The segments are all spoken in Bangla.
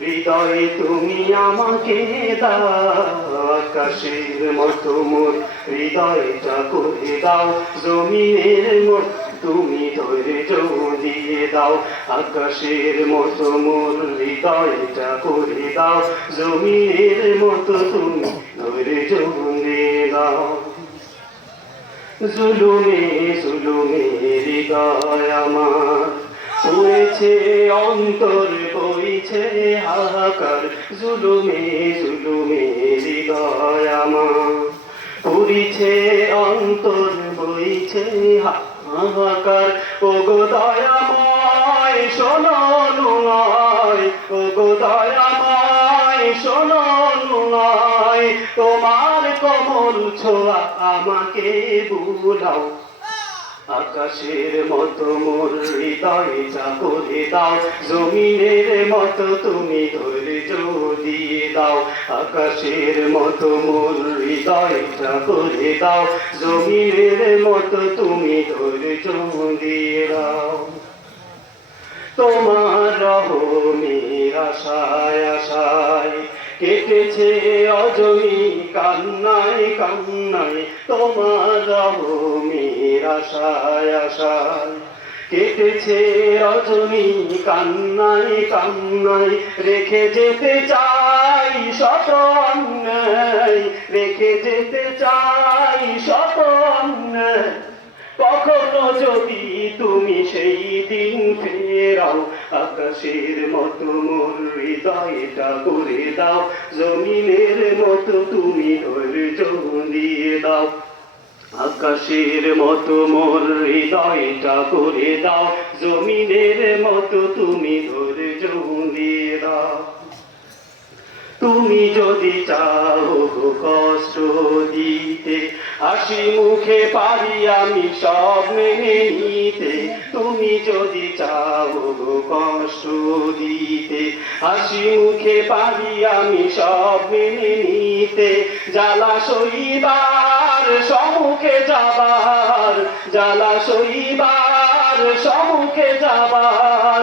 হৃদয়ে তুমি আমাকে দাও, আকাশের মতো মোর হৃদয়টা করে দাও, জমিনের মতো তুমি ধৈর্য দিয়ে দাও, আকাশের মতো মোর হৃদয়টা করে দাও, জমিনের মতো তুমি ধৈর্য দিয়ে দাও। জুলুমে জুলুমে হৃদয় আমার হয়েছে, অন্তর বইছে হাহাকার। জুলুমে জুলুমে হৃদয় আমার। পুরিছে অন্তর বইছে হাহাকার। ও গো দয়াময়, শোনো নয় ও গো দয়াময়, শোনো নয় তোমার কমল ছোঁয়া আমাকে বুলাও। আকাশের মতো মোর হৃদয়টা করে দাও জমিনের মতো তুমি ধৈর্য দিয়ে দাও। আকাশের মতো মোর হৃদয়টা করে দাও জমিনের মতো তুমি ধৈর্য দিয়ে দাও। তোমার রহমের আশায় আশায় কেটেছে অজমি কান্নায় কান্নায়, তোমার রহমের আশায় আশায়। কেটেছে রজনী কান্নায় কান্নায়, রেখে যেতে চাই শত অন্যায়, রেখে যেতে চাই শত অন্যায়। কখনো যদি তুমি সেই দিন ফেরাও, আকাশের মতো মোর হৃদয়টা করে দাও, জমিনের মতো তুমি ধৈর্য দিয়ে দাও। আকাশের মতো মোর হৃদয়টা করে দাও, জমিনের মতো তুমি ধৈর্য দিয়ে দাও। তুমি যদি চাও কষ্ট দিতে, হাসি মুখে পারি আমি সব মেনে নিতে। তুমি যদি চাও কষ্ট দিতে, হাসি মুখে পারি আমি সব মেনে নিতে। জ্বালা সইবার সম্মুখে যাবার, জ্বালা সইবার সম্মুখে যাবার।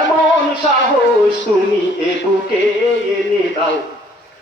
এমন সাহস তুমি এ বুকে এনে দাও।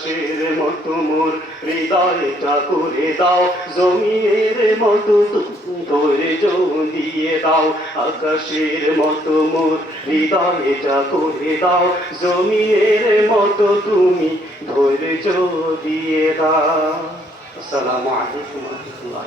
আকাশের মতো মোর হৃদয়টা করে দাও জমিনের মতো ধৈর্য দিয়ে দাও, আকাশের মতো মোর হৃদয়টা করে দাও জমিনের মতো তুমি ধৈর্য দিয়ে দাও। আসসালামু আলাইকুম রহমতুল্লাহ।